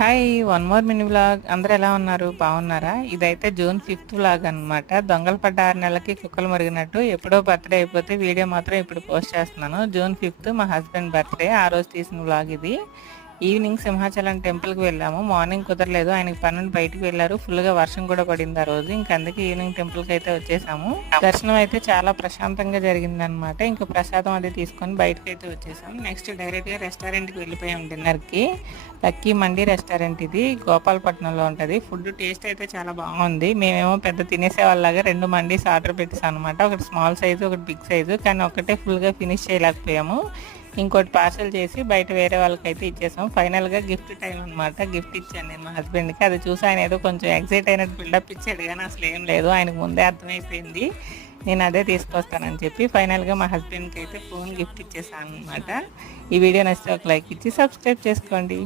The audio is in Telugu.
Hi! One more mini vlog. అందరూ ఎలా ఉన్నారు? బాగున్నారా? ఇదైతే జూన్ 5థ్ వ్లాగ్ అనమాట. దొంగలు పడ్డ 6 నెలలకి కుక్కలు మురిగినట్టు ఎప్పుడో బర్త్‌డే అయిపోతే వీడియో మాత్రం ఇప్పుడు పోస్ట్ చేస్తున్నాను. జూన్ 5థ్ మా హస్బెండ్ బర్త్‌డే. ఆ రోజు తీసిన వ్లాగ్ ఇది. ఈవినింగ్ సింహాచలం టెంపుల్‌కి వెళ్ళాము. మార్నింగ్ కుదరలేదు. ఆయనకి పనుండి బయటికి వెళ్లారు. ఫుల్‌గా వర్షం కూడా పడింది ఆ రోజు. ఇంక అందుకే ఈవినింగ్ టెంపుల్‌కి అయితే వచ్చేసాము. దర్శనం అయితే చాలా ప్రశాంతంగా జరిగిందనమాట. ఇంకా ప్రసాదం అది తీసుకొని బయటకైతే వచ్చేసాం. నెక్స్ట్ డైరెక్ట్‌గా రెస్టారెంట్‌కి వెళ్ళిపోయాం డిన్నర్‌కి. లక్కీ మండి రెస్టారెంట్ ఇది గోపాలపట్నంలో ఉంటుంది. ఫుడ్ టేస్ట్ అయితే చాలా బాగుంది. మేమేమో పెద్ద తినేసే వాళ్ళలాగా 2 మండీస్ ఆర్డర్ పెట్టేసాం అనమాట. ఒకటి స్మాల్ సైజు, ఒకటి బిగ్ సైజు. కానీ ఒకటే ఫుల్‌గా ఫినిష్ చేయలేకపోయాము. ఇంకోటి పార్సల్ చేసి బయట వేరే వాళ్ళకైతే ఇచ్చేసాం. ఫైనల్‌గా గిఫ్ట్ టైం అనమాట. గిఫ్ట్ ఇచ్చాను నేను మా హస్బెండ్‌కి. అది చూసి ఆయన ఏదో కొంచెం ఎక్సైట్ అయినట్టు బిల్డప్ ఇచ్చాడు కానీ అసలు ఏం లేదు. ఆయనకు ముందే అర్థమైపోయింది నేను అదే తీసుకొస్తానని చెప్పి. ఫైనల్‌గా మా హస్బెండ్‌కి అయితే ఫోన్ గిఫ్ట్ ఇచ్చేసాను అనమాట. ఈ వీడియో నచ్చితే ఒక లైక్ ఇచ్చి సబ్స్క్రైబ్ చేసుకోండి.